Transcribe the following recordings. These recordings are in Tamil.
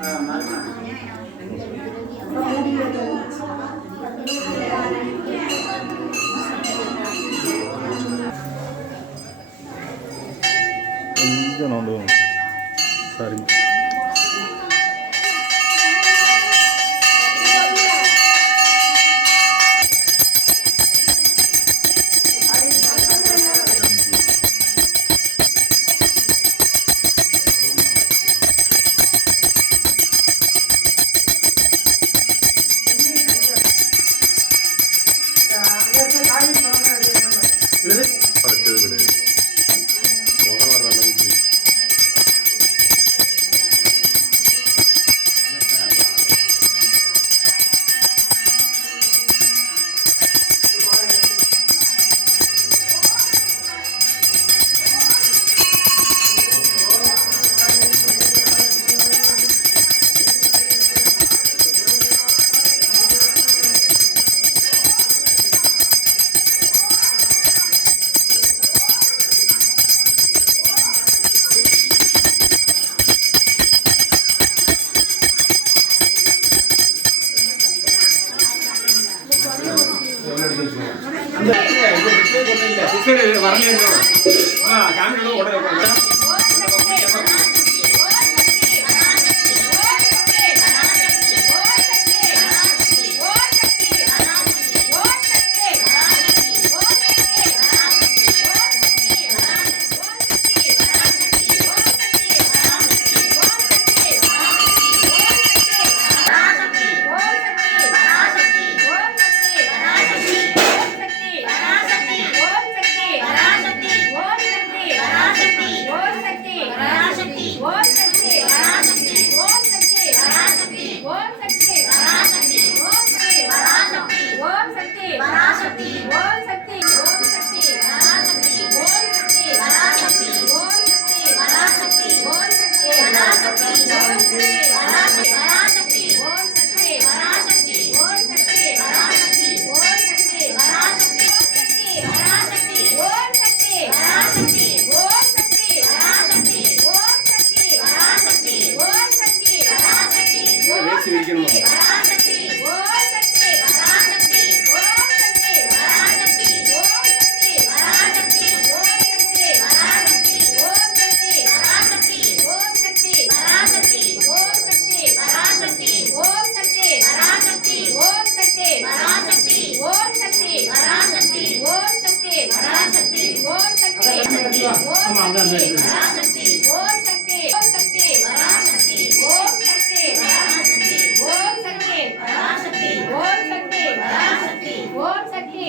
嗯，蛮好 സ്വീകരിക്കണം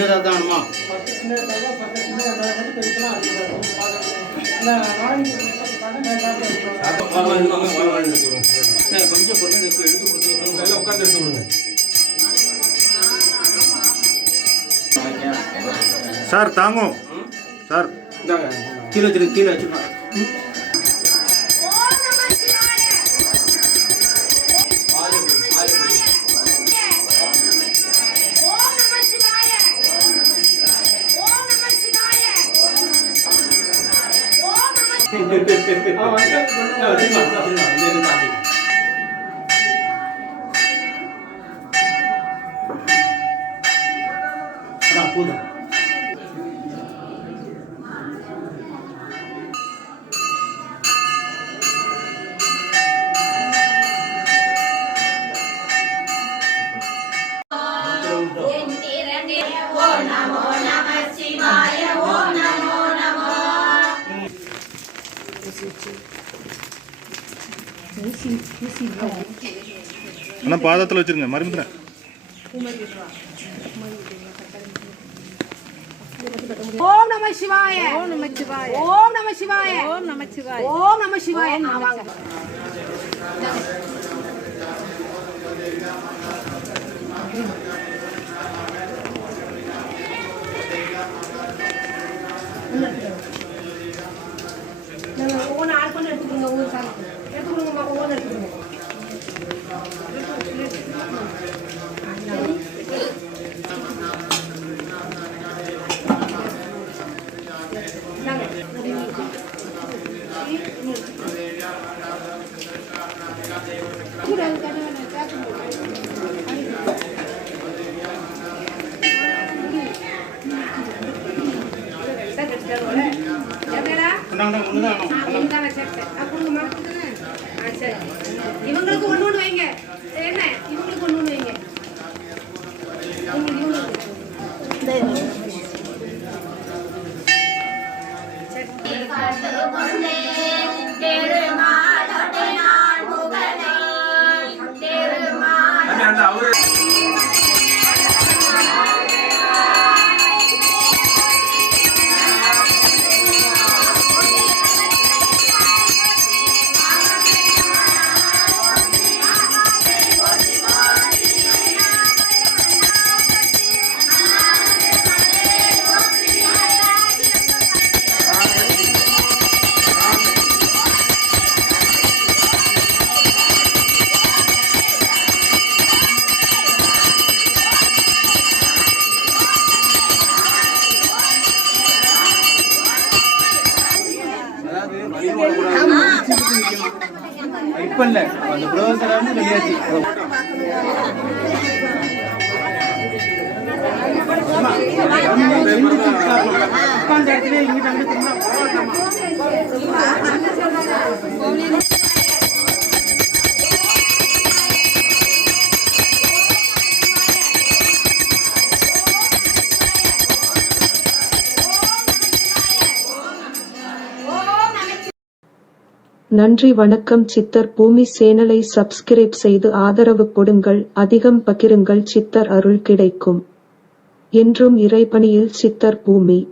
பார்த்தா வேண்டாம் அஹ் கொஞ்சம் பொண்ணு எடுத்து கொடுத்துருக்கோம் உட்காந்து எடுத்து விடுங்க. சார் தாங்கும். சார். கீழே வச்சிருங்க கீழே வச்சுருங்க. 要有肩膀，要有肩膀，你这是大臂。大步的。அண்ணா பாதத்தில் வச்சிருங்க மறுபடியும் ஓம் நம சிவாய ஓம் நம சிவாய ஓம் நம சிவாய ஓம் நம சிவாய ஓம் நம சிவாய ஆமாங்க ஒவ்வொன்று ஆள் கொண்டு எடுத்துக்கோங்க ところを守らないといけない。Bonnet. உட்காந்த இடத்துல இங்கிட்ட வந்து திரும்ப நன்றி வணக்கம் சித்தர். பூமி சேனலை சப்ஸ்கிரைப் செய்து ஆதரவு கொடுங்கள். அதிகம் பகிருங்கள். சித்தர் அருள் கிடைக்கும். என்றும் இறைபணியில் சித்தர் பூமி.